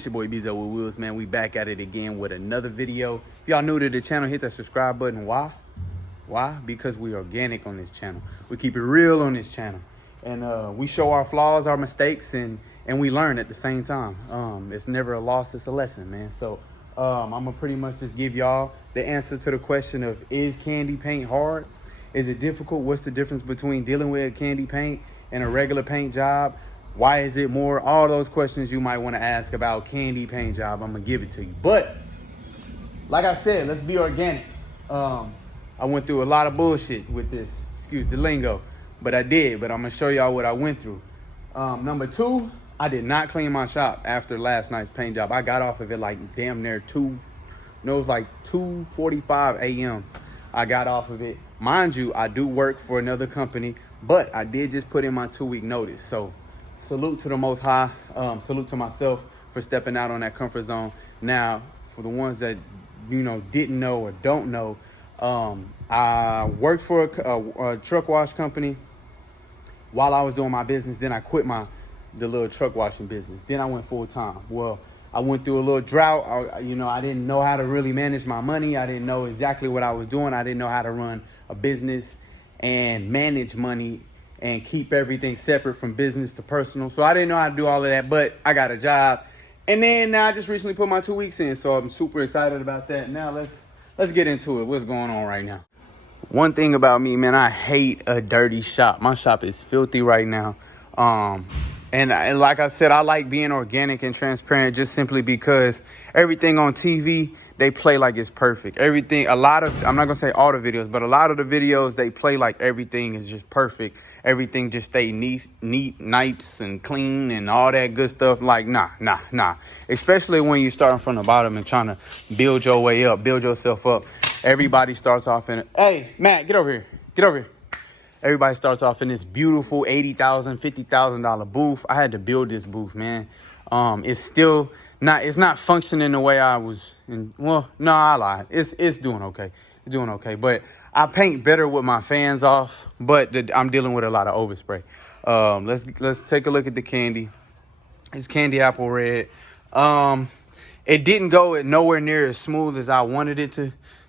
It's your boy Bezo with Wheels, man. We back at it again with another video. If y'all new to the channel, hit that subscribe button. Why? Because we organic on this channel. We keep it real on this channel. And we show our flaws, our mistakes, and we learn at the same time. It's never a loss, it's a lesson, man. So I'm gonna pretty much just give y'all the answer to the question of, is candy paint hard? Is it difficult? What's the difference between dealing with candy paint and a regular paint job? Why is it more? All those questions you might want to ask about candy paint job, I'm gonna give it to you. But like I said, let's be organic. I went through a lot of bullshit with this, excuse the lingo, but I did. But I'm gonna show y'all what I went through. Number two, I did not clean my shop after last night's paint job. I got off of it like damn near it was like 2:45 a.m. I got off of it. Mind you, I do work for another company, but I did just put in my 2-week notice. So salute to the Most High. Salute to myself for stepping out on that comfort zone. Now, for the ones that, didn't know or don't know, I worked for a truck wash company while I was doing my business. Then I quit the little truck washing business. Then I went full time. Well, I went through a little drought. I didn't know how to really manage my money. I didn't know exactly what I was doing. I didn't know how to run a business and manage money and keep everything separate from business to personal. So I didn't know how to do all of that, but I got a job. And then now I just recently put my 2 weeks in, so I'm super excited about that. Now let's get into it. What's going on right now? One thing about me, man, I hate a dirty shop. My shop is filthy right now. And like I said, I like being organic and transparent just simply because everything on TV, they play like it's perfect. I'm not going to say all the videos, but a lot of the videos, they play like everything is just perfect. Everything just stay neat, nice and clean and all that good stuff. Like, nah. Especially when you're starting from the bottom and trying to build your way up, build yourself up. Everybody starts off in hey, Matt, get over here. Everybody starts off in this beautiful $80,000, $50,000 booth. I had to build this booth, man. It's not functioning the way I was. I lied. It's doing okay. It's doing okay. But I paint better with my fans off, but I'm dealing with a lot of overspray. Let's take a look at the candy. It's candy apple red. It didn't go nowhere near as smooth as I wanted it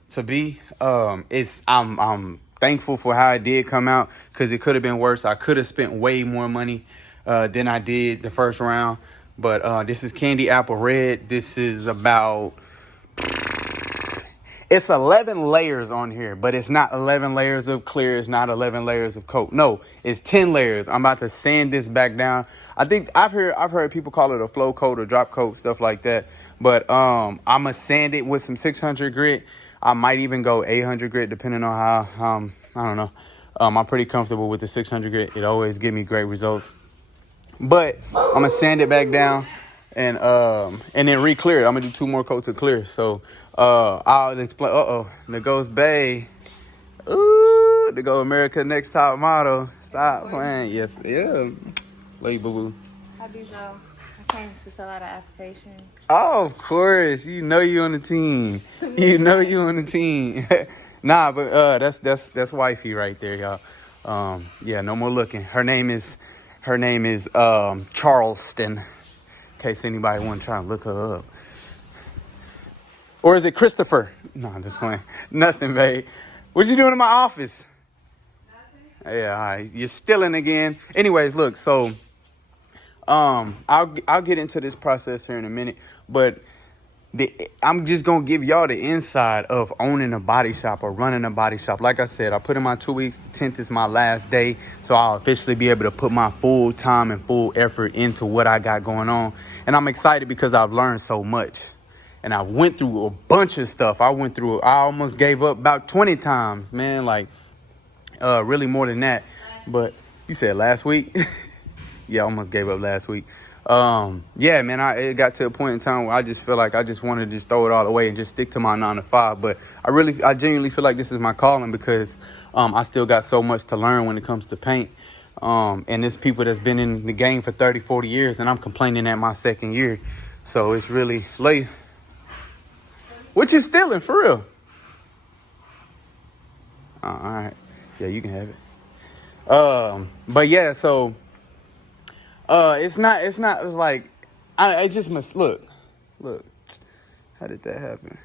to be. I'm thankful for how it did come out, because it could have been worse. I could have spent way more money than I did the first round. But this is candy apple red. This is it's 11 layers on here, but it's not 11 layers of clear. It's not 11 layers of coat. No, it's 10 layers. I'm about to sand this back down. I think I've heard people call it a flow coat or drop coat, stuff like that. But I'm gonna sand it with some 600 grit. I might even go 800 grit, depending on how, I don't know. I'm pretty comfortable with the 600 grit. It always gives me great results. But I'm going to sand it back down and then re-clear it. I'm going to do 2 more coats of clear. So I'll explain. There goes Bay. Ooh, there go America Next Top Model. Stop playing. Yes, yeah. Love you, boo-boo. Happy though. I came to fill out an application. Oh, of course. You on the team. Nah, but that's wifey right there, y'all. Yeah, no more looking. Her name is Charleston. In case anybody want to try and look her up. Or is it Christopher? No, I'm just playing. Nothing, babe. What you doing in my office? Nothing. Yeah, all right. You're stealing again. Anyways, look, so I'll get into this process here in a minute, but I'm just going to give y'all the inside of owning a body shop or running a body shop. Like I said, I put in my 2 weeks. The 10th is my last day. So I'll officially be able to put my full time and full effort into what I got going on. And I'm excited because I've learned so much. And I went through a bunch of stuff. I almost gave up about 20 times, man. Like, really more than that. But you said last week? Yeah, I almost gave up last week. Yeah, man, it got to a point in time where I just feel like I just wanted to just throw it all away and just stick to my 9 to 5. But I genuinely feel like this is my calling, because I still got so much to learn when it comes to paint. And there's people that's been in the game for 30, 40 years, and I'm complaining at my 2nd year. So it's really late. What you stealing, for real? All right. Yeah, you can have it. But yeah, so it's like, I just must look. Look, how did that happen?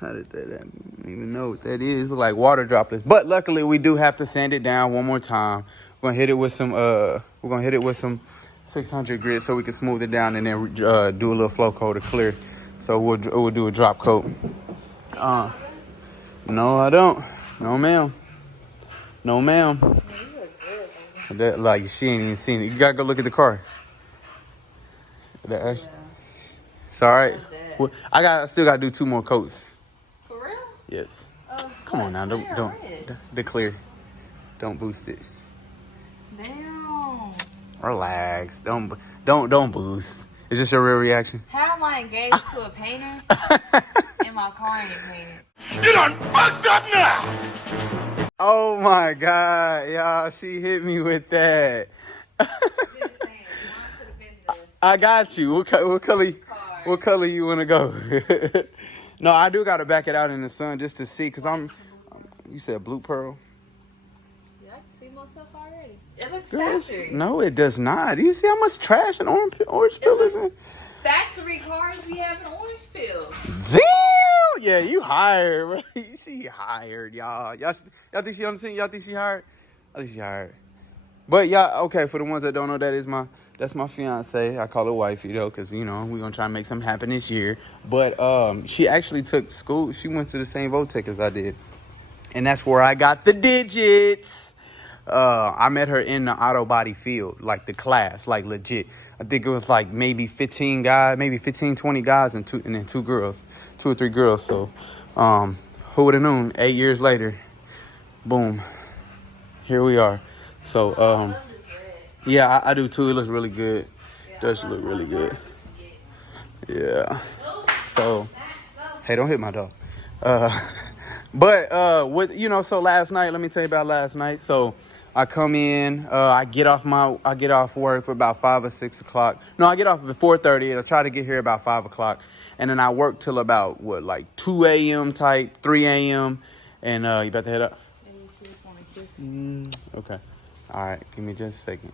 How did that happen? I don't even know what that is. Look like water droplets. But luckily, we do have to sand it down one more time. We're gonna hit it with some 600 grit so we can smooth it down and then do a little flow coat to clear. So we'll do a drop coat. No, I don't. No, ma'am. No, ma'am. That, like, she ain't even seen it. You gotta go look at the car. It's all right. Well, I still gotta do 2 more coats. For real? Yes. Come on now, don't the clear. Don't boost it. Damn. Relax. Don't boost. Is this your real reaction? How am I engaged to a painter and my car ain't painted? You done fucked up now! Oh my God, y'all! She hit me with that. I got you. What color you wanna go? No, I do gotta back it out in the sun just to see, cause you said blue pearl. Yeah, I can see myself already. It looks Yes. factory. No, it does not. Do you see how much trash an orange peel is in? Factory cars be having orange pills. Damn! Yeah, you hired, bro. She hired, y'all. Y'all think she understand? Y'all think she hired? I think she hired. But y'all, okay, for the ones that don't know, that's my fiance. I call her wifey though, cause you know we're gonna try and make something happen this year. But she actually took school. She went to the same Votech as I did, and that's where I got the digits. I met her in the auto body field, like the class, like legit. I think it was like maybe 15 guys, maybe 15, 20 guys and then 2 girls, 2 or 3 girls. So, who would have known? 8 years later, boom, here we are. So, yeah, I do too. It looks really good. It does look really good. Yeah. So, hey, don't hit my dog. But so last night, let me tell you about last night. So I come in, I get off work for about 5 or 6 o'clock. No, I get off at 4:30 and I try to get here about 5 o'clock. And then I work till about like 2 a.m. type, 3 a.m. And you about to head up? Okay. All right. Give me just a second.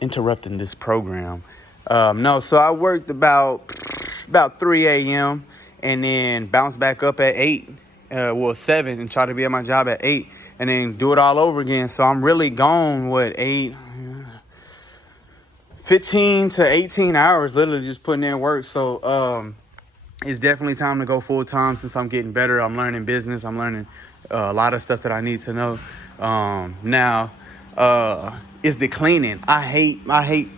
Interrupting this program. No, so I worked about 3 a.m. and then bounce back up at 8, 7, and try to be at my job at 8, and then do it all over again. So I'm really gone, 15 to 18 hours, literally just putting in work. So it's definitely time to go full time since I'm getting better. I'm learning business. I'm learning a lot of stuff that I need to know. Now is the cleaning. I hate, the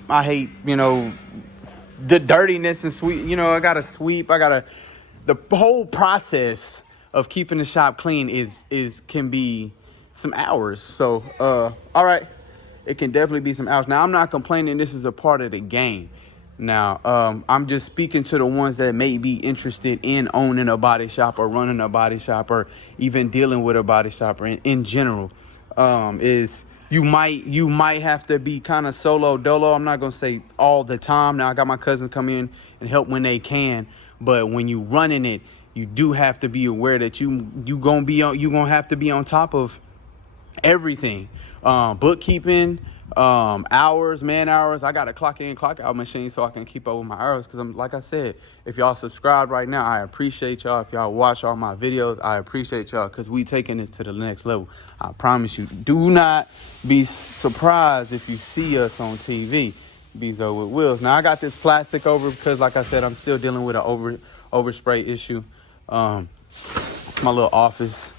dirtiness and sweep. I gotta sweep. The whole process of keeping the shop clean can be some hours. So, all right, it can definitely be some hours. Now, I'm not complaining. This is a part of the game. Now, I'm just speaking to the ones that may be interested in owning a body shop or running a body shop or even dealing with a body shop or in general. Is you might have to be kind of solo dolo. I'm not gonna say all the time. Now I got my cousins come in and help when they can, but when you running it, you do have to be aware that you gonna have to be on top of everything. Bookkeeping, hours, man hours. I got a clock in, clock out machine so I can keep up with my hours. Cause like I said, if y'all subscribe right now, I appreciate y'all. If y'all watch all my videos, I appreciate y'all. Cause we taking this to the next level. I promise you. Do not be surprised if you see us on TV. Bezo with Wheels. Now I got this plastic over because like I said, I'm still dealing with an overspray issue. It's my little office.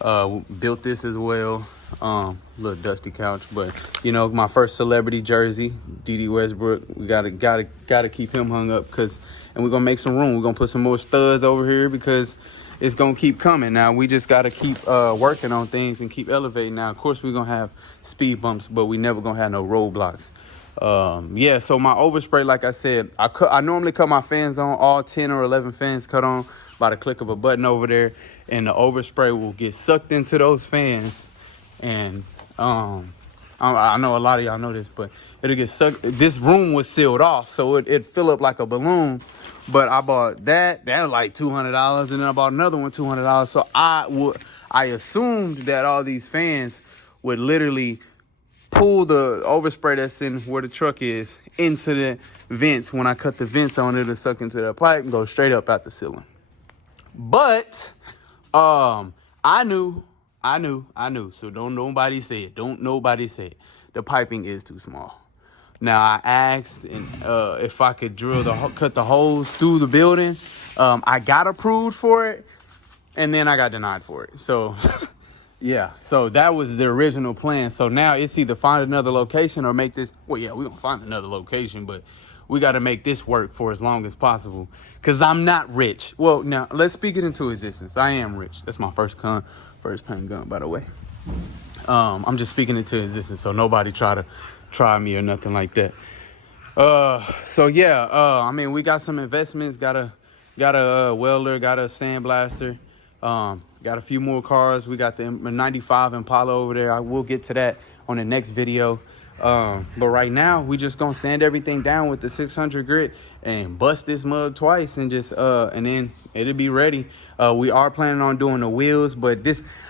Built this as well. Little dusty couch, but my first celebrity jersey, D.D. Westbrook. We gotta keep him hung up and we're gonna make some room. We're gonna put some more studs over here because it's gonna keep coming. Now we just gotta keep working on things and keep elevating. Now, of course, we're gonna have speed bumps, but we never gonna have no roadblocks. So my overspray, like I said, I normally cut my fans on, all 10 or 11 fans cut on by the click of a button over there, and the overspray will get sucked into those fans. And I know a lot of y'all know this, but it'll get sucked. This room was sealed off, so it fill up like a balloon. But I bought that was like $200, and then I bought another one $200. So I assumed that all these fans would literally pull the overspray that's in where the truck is into the vents. When I cut the vents on, it'll suck into the pipe and go straight up out the ceiling. But I knew. So don't nobody say it. Don't nobody say it. The piping is too small. Now I asked if I could cut the holes through the building. I got approved for it, and then I got denied for it. So yeah, so that was the original plan. So now it's either find another location or make this. Well, yeah, we're gonna find another location, but we got to make this work for as long as possible. Cause I'm not rich. Well, now let's speak it into existence. I am rich. That's my first paying gun, by the way. I'm just speaking it to existence, so nobody try me or nothing like that. So yeah, I mean, we got some investments. Got a welder, got a sandblaster. Got a few more cars. We got the 95 Impala over there. I will get to that on the next video. But right now we just gonna sand everything down with the 600 grit and bust this mug twice and just and then it'll be ready. We are planning on doing the wheels, but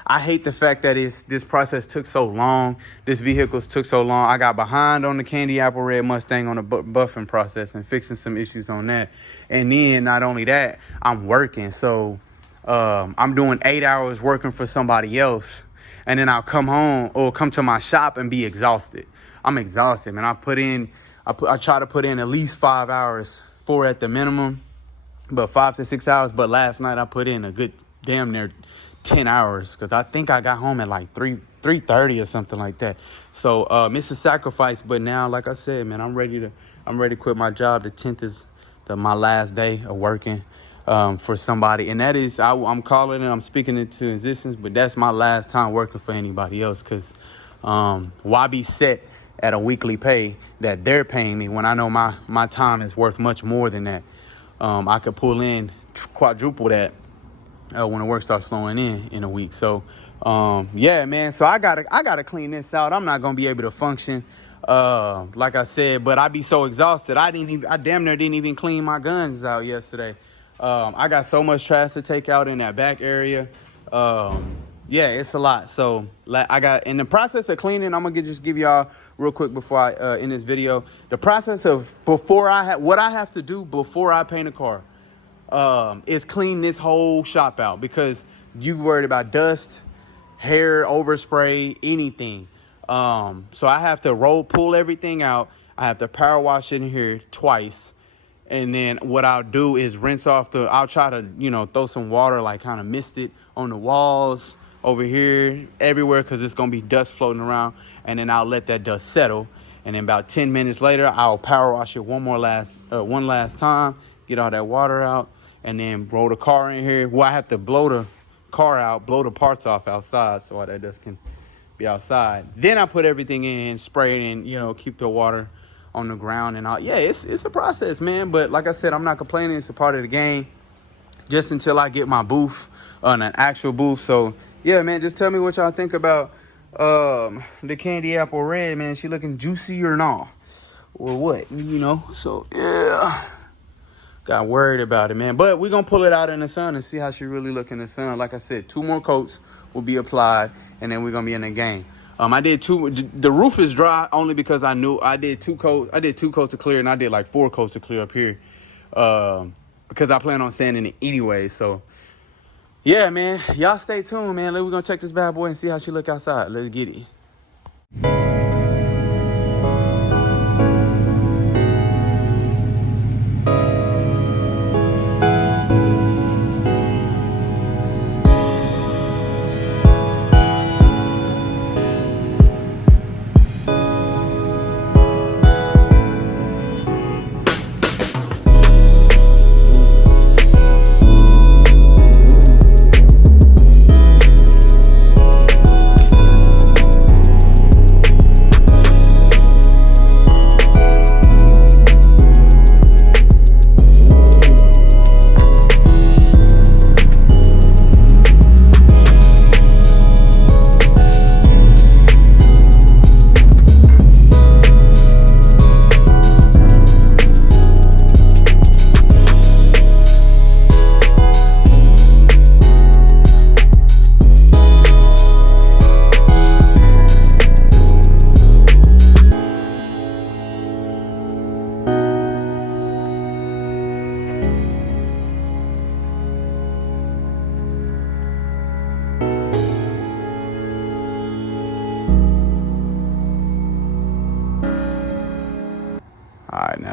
I hate the fact that this process took so long. This vehicles took so long. I got behind on the candy apple red Mustang on the buffing process and fixing some issues on that. And then not only that, I'm working. So I'm doing 8 hours working for somebody else, and then I'll come home or come to my shop and be exhausted. I'm exhausted, man. I try to put in at least 5 hours, 4 at the minimum, but 5 to 6 hours. But last night I put in a good damn near 10 hours because I think I got home at like 3:30 or something like that. So it's a sacrifice, but now, like I said, man, I'm ready to quit my job. The 10th is my last day of working for somebody, and that is I'm calling it, I'm speaking it to existence, but that's my last time working for anybody else. Because why be set at a weekly pay that they're paying me when I know my time is worth much more than that? I could pull in quadruple that when the work starts flowing in a week. So yeah, man, so I gotta clean this out. I'm not gonna be able to function like I said, but I be so exhausted. I damn near didn't even clean my guns out yesterday. I got so much trash to take out in that back area. Yeah, it's a lot. So I got in the process of cleaning. I'm gonna just give y'all real quick before I end this video. The process of what I have to do before I paint a car is clean this whole shop out, because you worried about dust, hair, overspray, anything. So I have to pull everything out. I have to power wash in here twice. And then what I'll do is rinse off I'll try to, throw some water, like kind of mist it on the walls over here, everywhere, because it's going to be dust floating around. And then I'll let that dust settle. And then about 10 minutes later, I'll power wash it one last time, get all that water out, and then roll the car in here. Well, I have to blow the car out, blow the parts off outside so all that dust can be outside. Then I put everything in, spray it in, keep the water on the ground and all. Yeah, it's a process, man. But like I said, I'm not complaining. It's a part of the game. Just until I get my booth on an actual booth. So yeah, man, just tell me what y'all think about the candy apple red, man. She looking juicy or not, or what? So yeah, got worried about it, man. But we're gonna pull it out in the sun and see how she really look in the sun. Like I said, 2 more coats will be applied, and then we're gonna be in the game. I did 2. The roof is dry only because I knew I did 2 coats. I did 2 coats of clear, and I did like 4 coats of clear up here, because I plan on sanding it anyway. So yeah, man, y'all stay tuned, man. We're gonna check this bad boy and see how she look outside. Let's get it.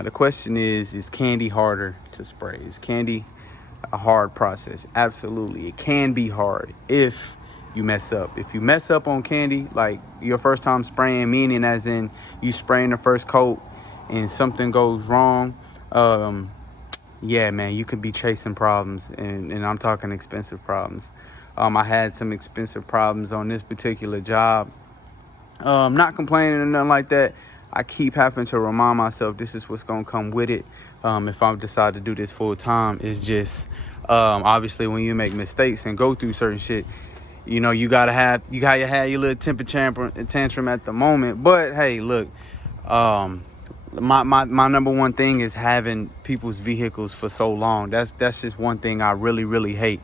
Now the question is candy harder to spray? Is candy a hard process? Absolutely. It can be hard if you mess up. If you mess up on candy, like your first time spraying, meaning as in you spraying the first coat and something goes wrong, yeah, man, you could be chasing problems, and I'm talking expensive problems. I had some expensive problems on this particular job. Not complaining or nothing like that. I keep having to remind myself this is what's gonna come with it. If I decide to do this full time, it's just obviously when you make mistakes and go through certain shit, you know, you gotta have your little temper tantrum at the moment. But hey, look, my number one thing is having people's vehicles for so long. That's just one thing I really hate.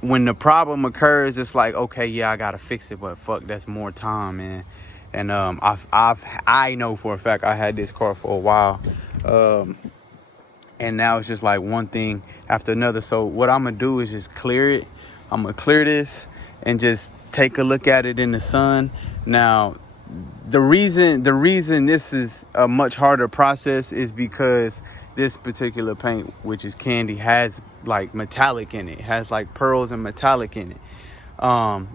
When the problem occurs, it's like, okay, yeah, I gotta fix it, but fuck, that's more time, man. And I know for a fact I had this car for a while, and now it's just like one thing after another. So what I'm gonna do is just clear it. I'm gonna clear this and just take a look at it in the sun. Now, the reason this is a much harder process is because this particular paint, which is candy, has like metallic in it, has like pearls and metallic in it,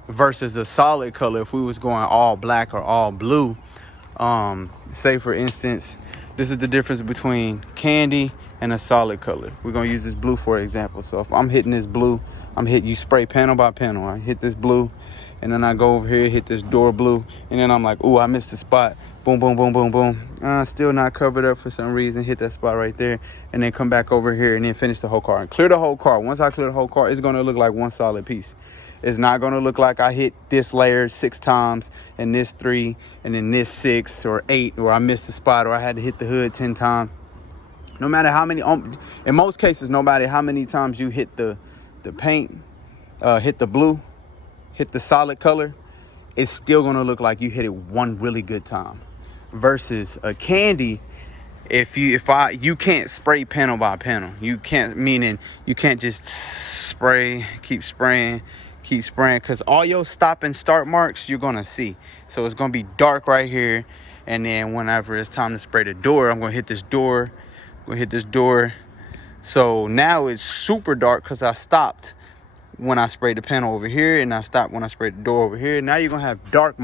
versus a solid color. If we was going all black or all blue, say for instance, this is the difference between candy and a solid color. We're gonna use this blue for example. So if I'm hitting this blue, you spray panel by panel. I hit this blue, and then I go over here, hit this door blue, and then I'm like, ooh, I missed the spot. Boom, boom, boom, boom, boom. Still not covered up for some reason. Hit that spot right there, and then come back over here and then finish the whole car and clear the whole car. Once I clear the whole car, it's gonna look like one solid piece. It's not gonna look like I hit this layer 6 times and this 3 and then this 6 or 8, or I missed the spot, or I had to hit the hood 10 times. No matter how many, in most cases, no matter how many times you hit the paint, hit the blue, hit the solid color, it's still gonna look like you hit it one really good time. Versus a candy, you can't spray panel by panel. You can't, meaning you can't just spray, keep spraying, because all your stop and start marks you're gonna see. So it's gonna be dark right here, and then whenever it's time to spray the door, I'm gonna hit this door, So now it's super dark because I stopped when I sprayed the panel over here, and I stopped when I sprayed the door over here. Now you're gonna have dark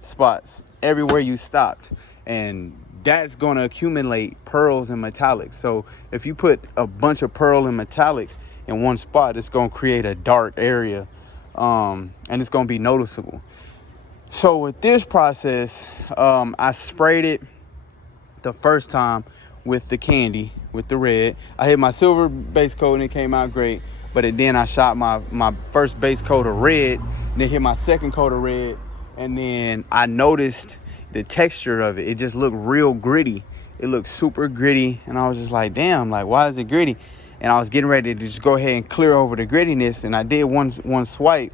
spots everywhere you stopped, and that's gonna accumulate pearls and metallic. So if you put a bunch of pearl and metallic in one spot, it's gonna create a dark area, and it's gonna be noticeable. So with this process, I sprayed it the first time with the candy, with the red. I hit my silver base coat and it came out great. But then I shot my first base coat of red, then hit my second coat of red, and then I noticed the texture of it. It just looked real gritty. It looked super gritty, and I was just like, damn, like, why is it gritty? And I was getting ready to just go ahead and clear over the grittiness, and I did one swipe,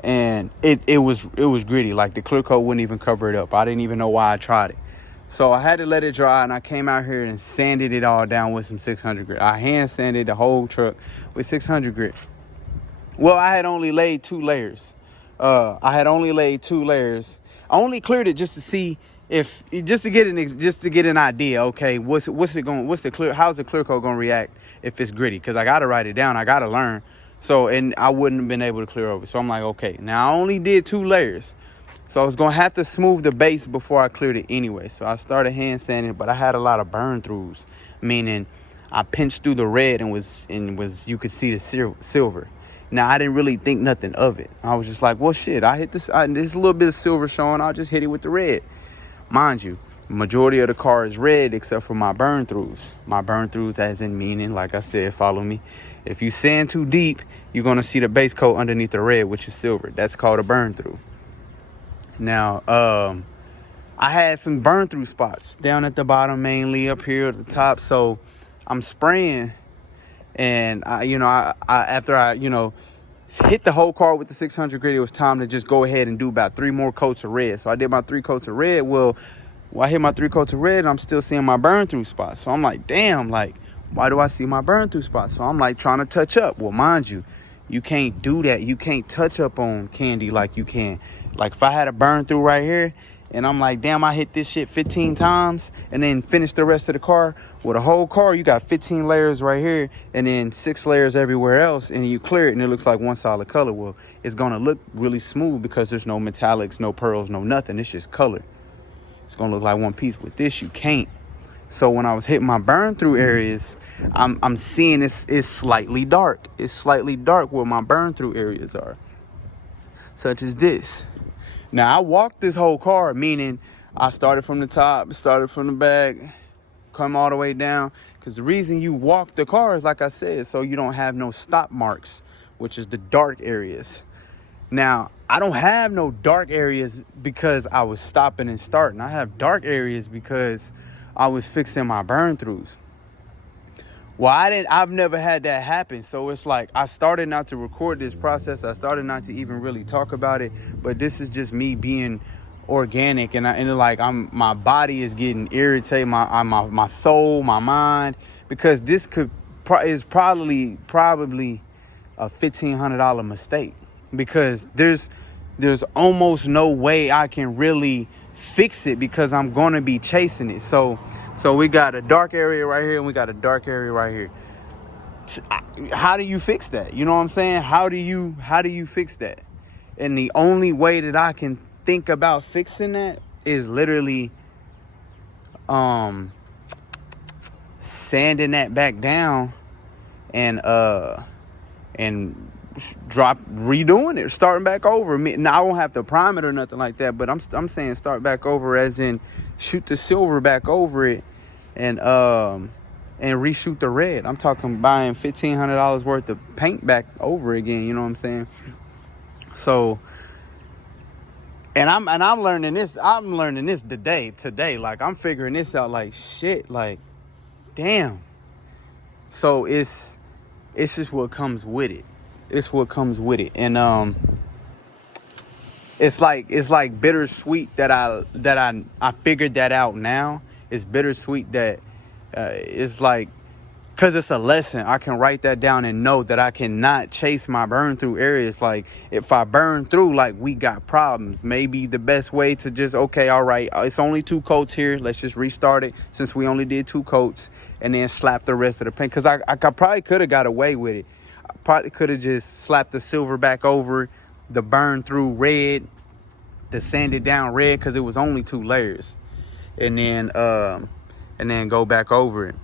and it was gritty. Like the clear coat wouldn't even cover it up. I didn't even know why I tried it. So I had to let it dry, and I came out here and sanded it all down with some 600 grit. I hand sanded the whole truck with 600 grit. Well, I had only laid 2 layers. I only cleared it just to see just to get an idea. Okay, how's the clear coat gonna react if it's gritty? Because I gotta write it down. I gotta learn. So, and I wouldn't have been able to clear over. So I'm like, okay, now I only did 2 layers. So I was gonna have to smooth the base before I cleared it anyway. So I started hand sanding, but I had a lot of burn throughs, meaning I pinched through the red and was you could see the silver. Now I didn't really think nothing of it. I was just like, well, shit, I hit this. There's a little bit of silver showing. I'll just hit it with the red. Mind you, majority of the car is red except for my burn throughs. My burn throughs, as in meaning, like I said, follow me. If you sand too deep, you're gonna see the base coat underneath the red, which is silver. That's called a burn through. Now, I had some burn through spots down at the bottom, mainly up here at the top. So I'm spraying, and after I hit the whole car with the 600 grit, it was time to just go ahead and do about 3 more coats of red. So I did my 3 coats of red. Well, I hit my 3 coats of red, and I'm still seeing my burn through spots. So I'm like, damn, like, why do I see my burn through spots? So I'm like trying to touch up. Well, mind you, you can't do that. You can't touch up on candy like you can. Like if I had a burn through right here And I'm like, damn, I hit this shit 15 times and then finish the rest of the car. With a whole car, you got 15 layers right here and then 6 layers everywhere else. And you clear it and it looks like one solid color. Well, it's going to look really smooth because there's no metallics, no pearls, no nothing. It's just color. It's going to look like one piece. With this, you can't. So when I was hitting my burn through areas, I'm seeing it's slightly dark. It's slightly dark where my burn through areas are. Such as this. Now I walked this whole car, meaning I started from the top, started from the back, come all the way down. Because the reason you walk the car is, like I said, so you don't have no stop marks, which is the dark areas. Now, I don't have no dark areas because I was stopping and starting. I have dark areas because I was fixing my burn throughs. Well, I've never had that happen. So it's like I started not to record this process. I started not to even really talk about it. But this is just me being organic, and my body is getting irritated, my soul, my mind, because this is probably a $1,500 mistake, because there's almost no way I can really fix it because I'm gonna be chasing it. So we got a dark area right here and we got a dark area right here. How do you fix that? You know what I'm saying? How do you fix that? And the only way that I can think about fixing that is literally sanding that back down and redoing it, starting back over. Now I won't have to prime it or nothing like that, but I'm saying start back over, as in shoot the silver back over it and reshoot the red. I'm talking buying $1,500 worth of paint back over again. You know what I'm saying? So, and I'm learning this. I'm learning this today. Like, I'm figuring this out. Like, shit. Like, damn. So it's just what comes with it. It's what comes with it. And it's like bittersweet that I figured that out now. It's bittersweet that it's like, because it's a lesson. I can write that down and know that I cannot chase my burn through areas. Like, if I burn through, like, we got problems. Maybe the best way to just, okay, all right, it's only 2 coats here. Let's just restart it since we only did 2 coats, and then slap the rest of the paint. Because I probably could have got away with it. I probably could have just slapped the silver back over the burn through red, the sanded down red, because it was only 2 layers. And then go back over it.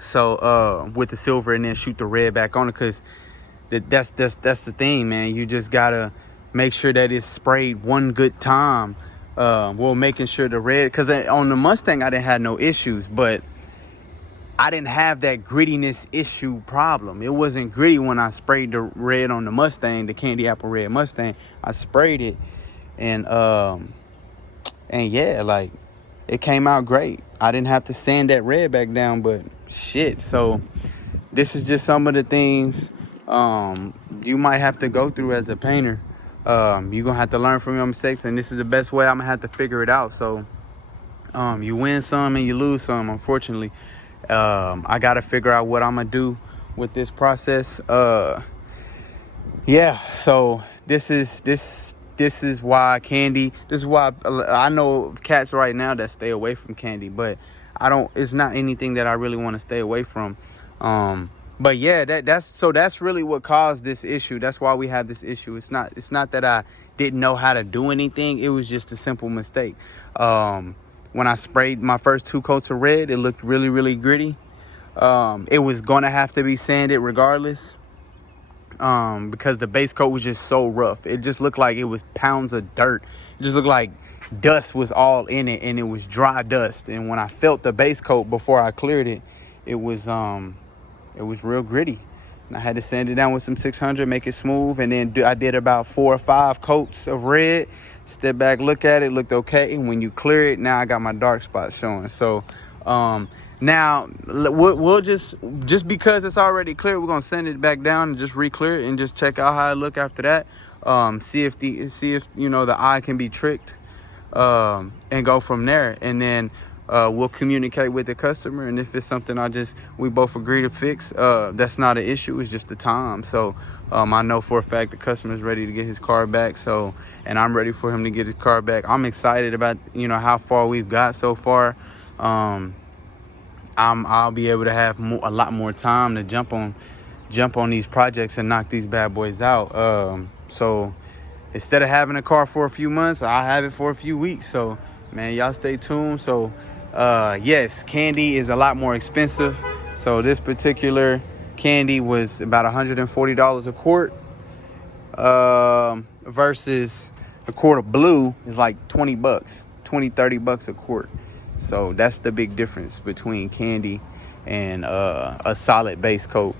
So with the silver, and then shoot the red back on it, because that's the thing, man. You just gotta make sure that it's sprayed one good time. Making sure the red, because on the Mustang I didn't have no issues, but I didn't have that grittiness issue problem. It wasn't gritty when I sprayed the red on the Mustang, the candy apple red Mustang. I sprayed it, and yeah, like, it came out great. I didn't have to sand that red back down, but shit. So this is just some of the things you might have to go through as a painter. You're going to have to learn from your mistakes, and this is the best way I'm going to have to figure it out. So you win some and you lose some, unfortunately. I got to figure out what I'm going to do with this process. Yeah, so this is why candy. This is why I know cats right now that stay away from candy, but it's not anything that I really want to stay away from. But yeah, that's really what caused this issue. That's why we have this issue. It's not that I didn't know how to do anything. It was just a simple mistake. When I sprayed my first 2 coats of red, it looked really, really gritty. It was gonna have to be sanded regardless. Because the base coat was just so rough. It just looked like it was pounds of dirt. It just looked like dust was all in it, and it was dry dust. And when I felt the base coat before I cleared it, it was real gritty. And I had to sand it down with some 600, make it smooth, and then I did about 4 or 5 coats of red. Step back, look at it, looked okay. And when you clear it, now I got my dark spots showing. So now we'll just because it's already clear, we're gonna send it back down and just re-clear it and just check out how it look after that. See if the eye can be tricked, and go from there. And then we'll communicate with the customer, and if it's something we both agree to fix, that's not an issue. It's just the time. So I know for a fact the customer's ready to get his car back. So, and I'm ready for him to get his car back. I'm excited about, you know, how far we've got so far. I'll be able to have a lot more time to jump on these projects and knock these bad boys out. So instead of having a car for a few months, I'll have it for a few weeks. So, man, y'all stay tuned. So, yes, candy is a lot more expensive. So this particular candy was about $140 a quart, versus a quart of blue is like 20 bucks, 30 bucks a quart. So that's the big difference between candy and a solid base coat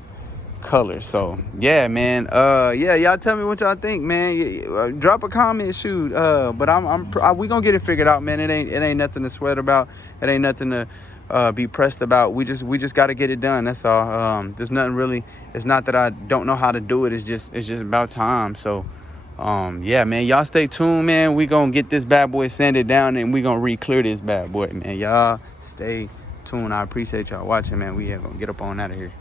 color. So yeah, man, yeah, y'all tell me what y'all think, man. Drop a comment, shoot. But we gonna get it figured out, man. It ain't nothing to sweat about. It ain't nothing to be pressed about. We just got to get it done. That's all. There's nothing really. It's not that I don't know how to do it. It's just about time. So yeah, man, y'all stay tuned, man. We gonna get this bad boy sanded down, and we gonna re-clear this bad boy, man. Y'all stay tuned. I appreciate y'all watching, man. We are gonna get up on out of here.